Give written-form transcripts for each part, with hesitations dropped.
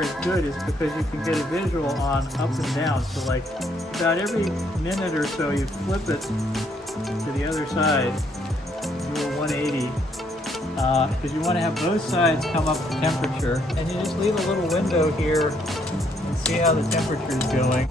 bar is good is because you can get a visual on up and down. So like about every minute or so you flip it to the other side, do a 180, because you want to have both sides come up to temperature. And you just leave a little window here and see how the temperature is going.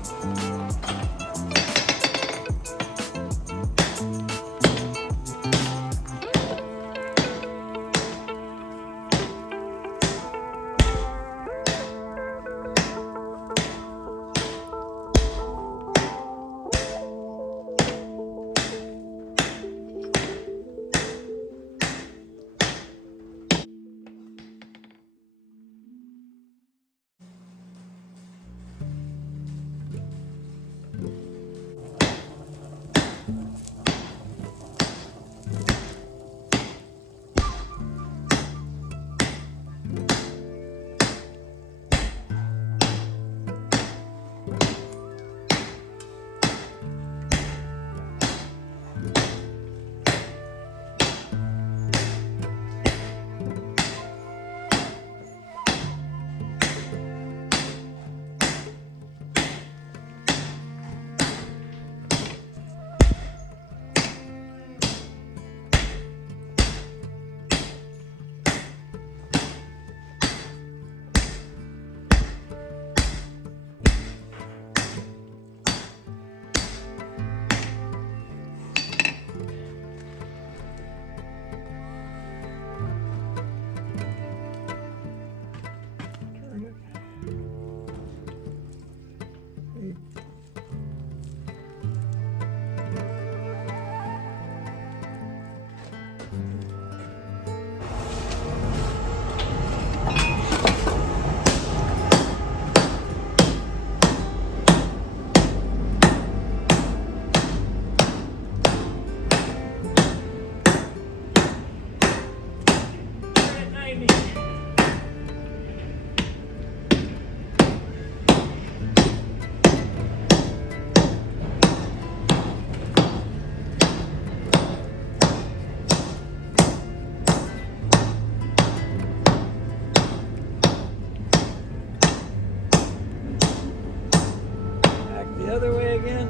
The other way again.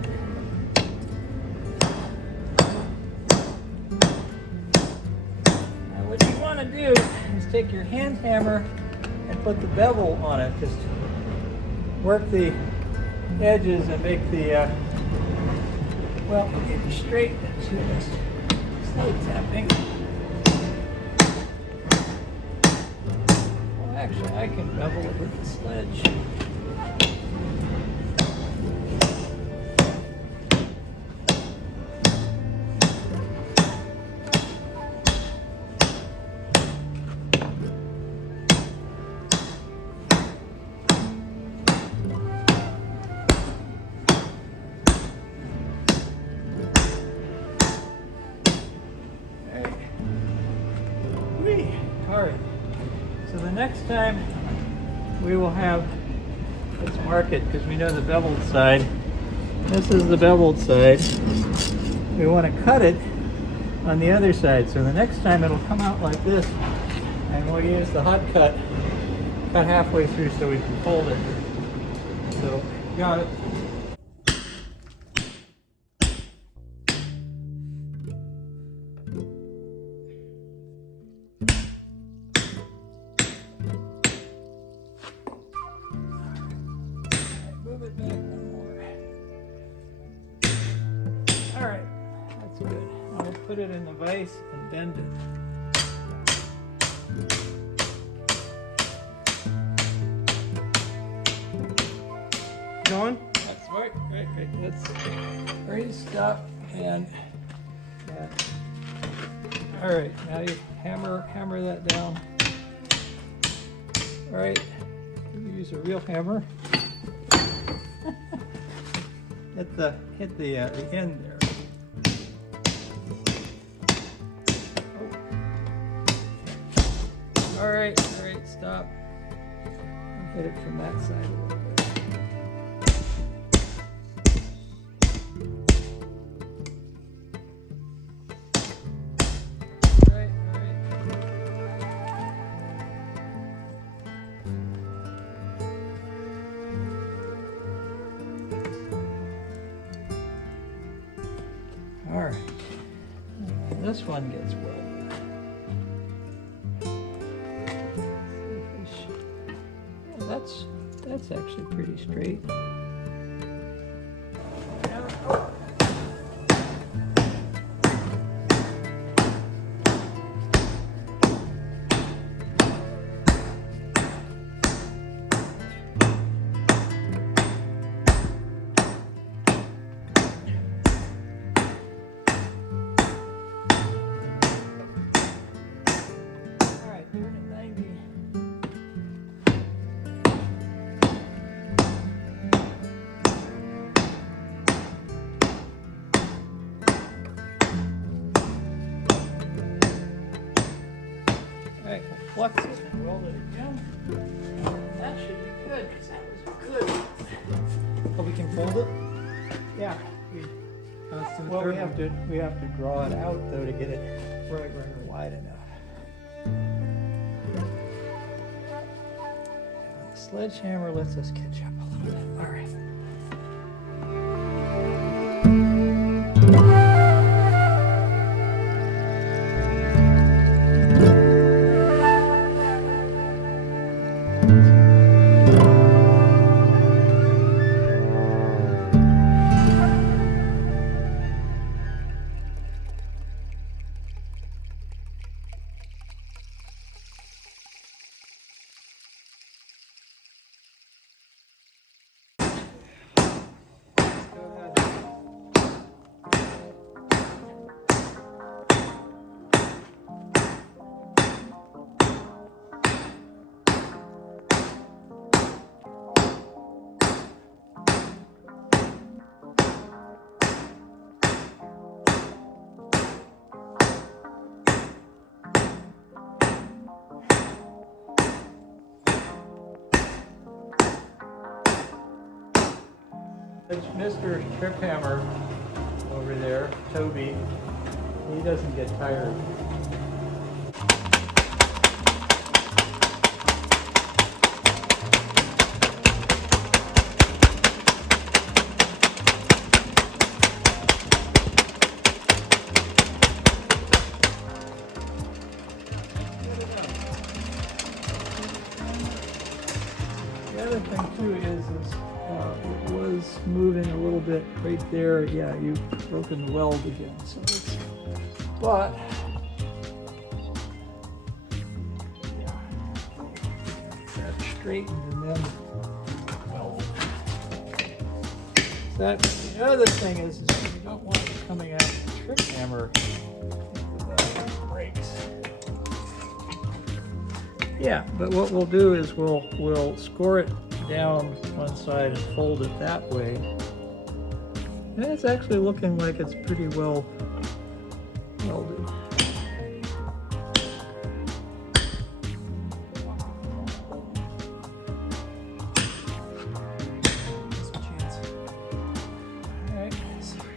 Now what you want to do is take your hand hammer and put the bevel on it. Just work the edges and make the, well, get you straight to this. Slow tapping. Well, actually, I can bevel it with the sledge. Alright, so the next time we will have, let's mark it because we know the beveled side. This is the beveled side. We want to cut it on the other side. So the next time it'll come out like this, and we'll use the hot cut halfway through so we can fold it. So, got it. Move it back one more. Alright, that's good. Now we'll put it in the vise and bend it. Going? That's right, right. That's ready, stop, and that. Alright, now you hammer that down. Alright, use a real hammer. hit the end there. Oh. All right, stop. I'll hit it from that side a little bit. this one gets welded. That's actually pretty straight. Alright, we'll flux it and roll it again. That should be good, because that was good. Oh, we can fold it? Yeah. Let's do the Well, third we have to draw it out though to get it Right. wide enough. The sledgehammer lets us catch up a little bit. All right. It's Mr. Trip Hammer over there, Toby. He doesn't get tired. The other thing too is it was moving a little bit right there. Yeah, you've broken the weld again. So it's, but yeah, that's straightened and then welded. That the other thing is you don't want it coming out of the trip hammer into the brakes. Yeah, but what we'll do is we'll score it down one side and fold it that way. And it's actually looking like it's pretty well welded. Just a chance. All right. Sorry.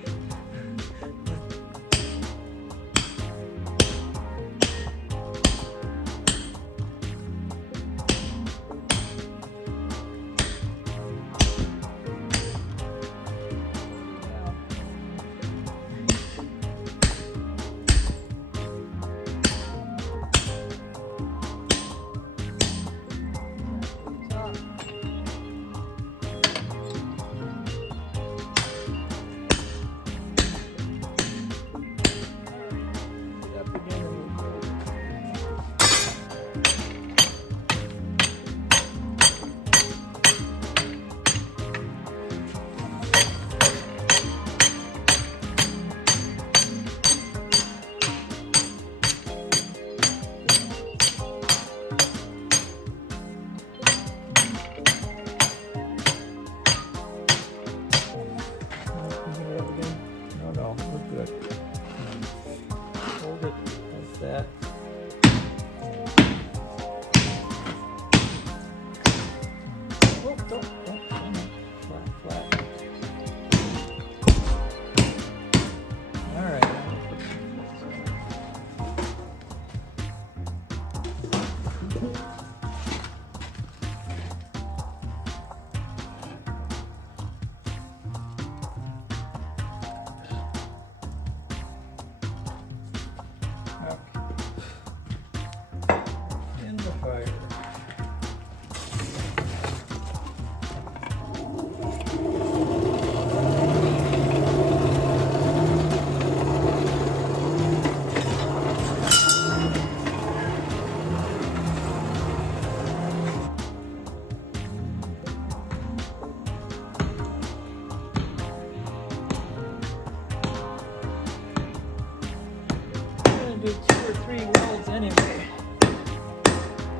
do 2 or 3 welds anyway.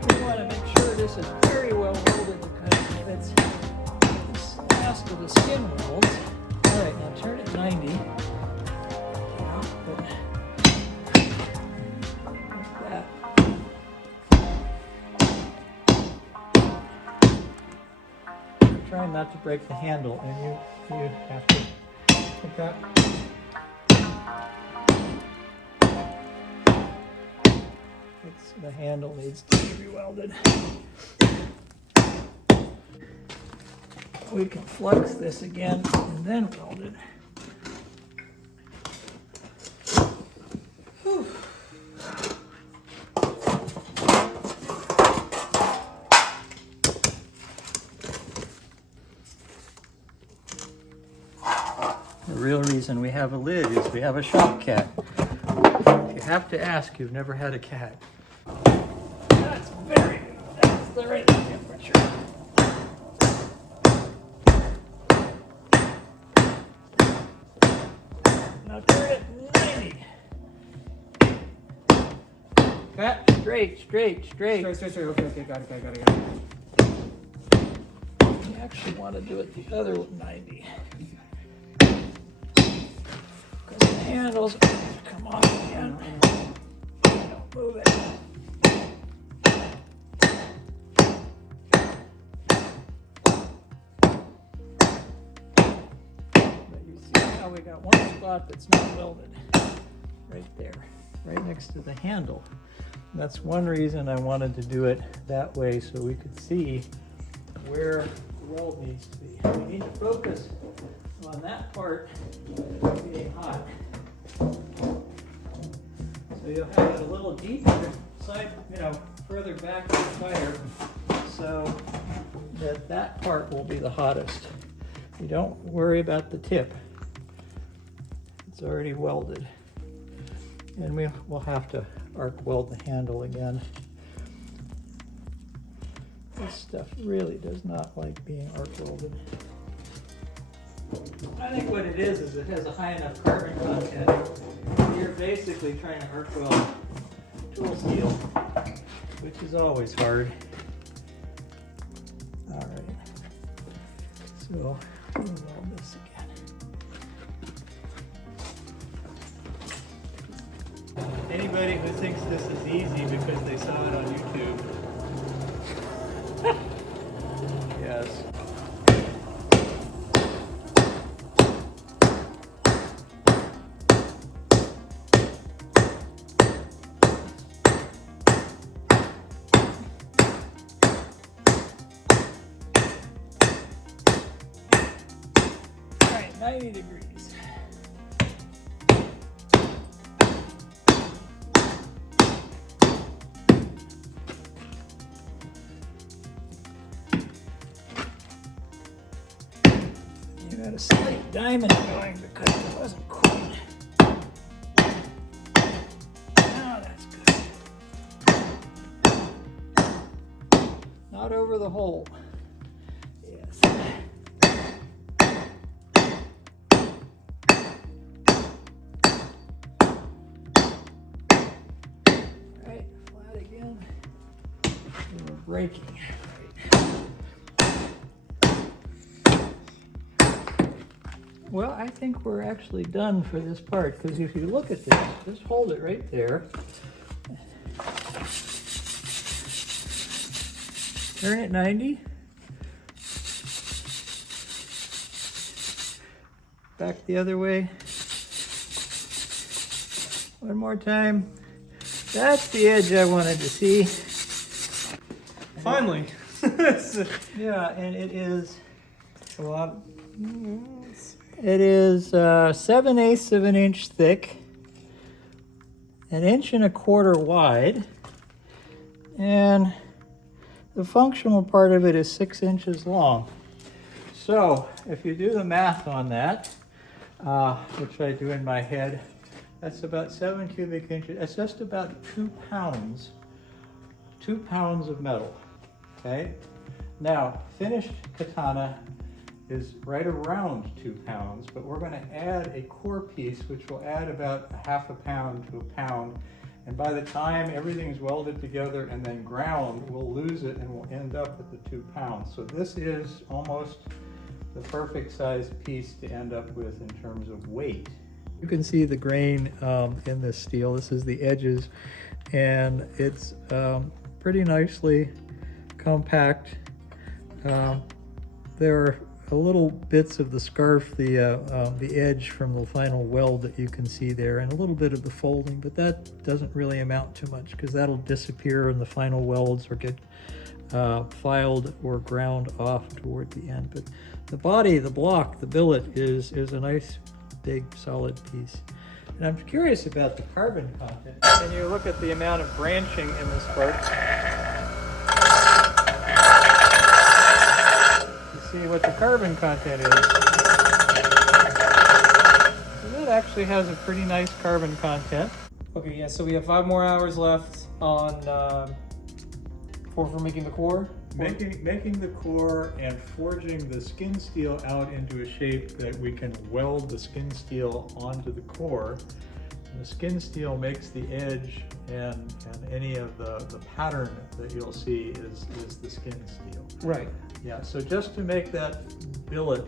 We want to make sure this is very well welded because if it's this last of the skin welds. All right, now turn it 90. Like that. I'm trying not to break the handle, and you have to. Okay. The handle needs to be re-welded. We can flux this again and then weld it. Whew. The real reason we have a lid is we have a shop cat. If you have to ask, you've never had a cat. That's very good. That's the right temperature. Now turn it 90. Cat, straight. Straight. Okay, got it. You actually want to do it the other 90. Because the handles come off again. Don't move it. We got one spot that's not welded right there, right next to the handle. And that's one reason I wanted to do it that way so we could see where the weld needs to be. We need to focus on that part being hot. So you'll have it a little deeper side, further back in the fire so that part will be the hottest. You don't worry about the tip. It's already welded. And we will have to arc weld the handle again. This stuff really does not like being arc welded. I think what it is it has a high enough carbon content. You're basically trying to arc weld tool steel, which is always hard. All right. So we'll weld this again. Anybody who thinks this is easy because they saw it on YouTube. Yes. All right, 90 degrees. Got a slight diamond going because it wasn't quite. Now that's good. Not over the hole. Yes. Right, flat again. And we're breaking. Well, I think we're actually done for this part, because if you look at this, just hold it right there. Turn it 90. Back the other way. One more time. That's the edge I wanted to see. Finally. Yeah, and it is a lot. It is 7/8 of an inch thick, 1.25 inches wide, and the functional part of it is 6 inches long. So if you do the math on that, which I do in my head, that's about 7 cubic inches. That's just about 2 pounds. 2 pounds of metal. Okay. Now, finished katana is right around 2 pounds, but we're going to add a core piece which will add about 1/2 pound to 1 pound, And by the time everything is welded together and then ground, we'll lose it and we'll end up at the 2 pounds. So this is almost the perfect size piece to end up with in terms of weight. You can see the grain in this steel. This is the edges, and it's pretty nicely compact. There are little bits of the scarf, the edge from the final weld that you can see there, and a little bit of the folding, but that doesn't really amount to much because that'll disappear in the final welds or get filed or ground off toward the end. But the body, the block, the billet is a nice big solid piece. And I'm curious about the carbon content. And you look at the amount of branching in this part. See what the carbon content is. So that actually has a pretty nice carbon content. Okay, yeah, so we have 5 more hours left on for making the core. Making the core and forging the skin steel out into a shape that we can weld the skin steel onto the core. And the skin steel makes the edge, and any of the pattern that you'll see is the skin steel. Right. Yeah, so just to make that billet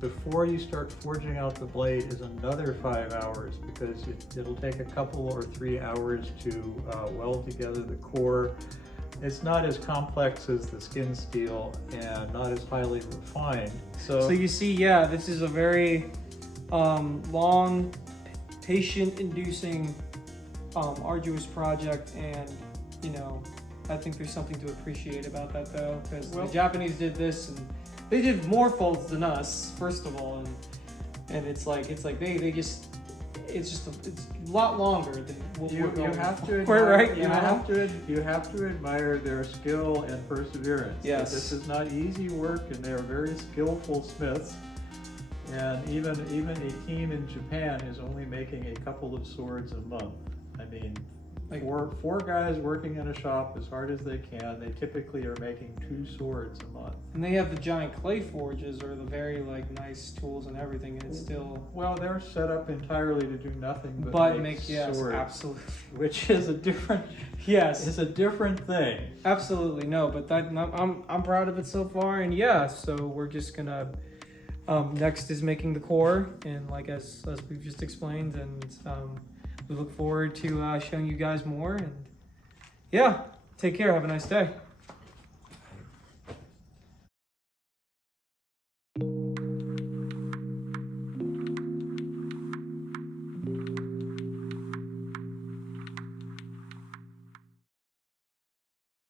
before you start forging out the blade is another 5 hours, because it'll take a couple or 3 hours to weld together the core. It's not as complex as the skin steel and not as highly refined. So you see, yeah, this is a very long, patient-inducing, arduous project, and you know, I think there's something to appreciate about that, though, because the Japanese did this, and they did more folds than us, first of all, and it's like they just it's a lot longer than what we're going for, right? You have to admire their skill and perseverance. Yes. This is not easy work, and they are very skillful smiths. And even a team in Japan is only making a couple of swords a month. I mean, like four guys working in a shop as hard as they can, they typically are making 2 swords a month. And they have the giant clay forges, or the very nice tools and everything, and it's still... Well, they're set up entirely to do nothing but make yes, swords. Absolutely. Which is a different... Yes. It's a different thing. Absolutely, no, but that, I'm proud of it so far, and yeah, so we're just gonna... next is making the core, and as we've just explained, and we look forward to showing you guys more, and yeah, take care, have a nice day.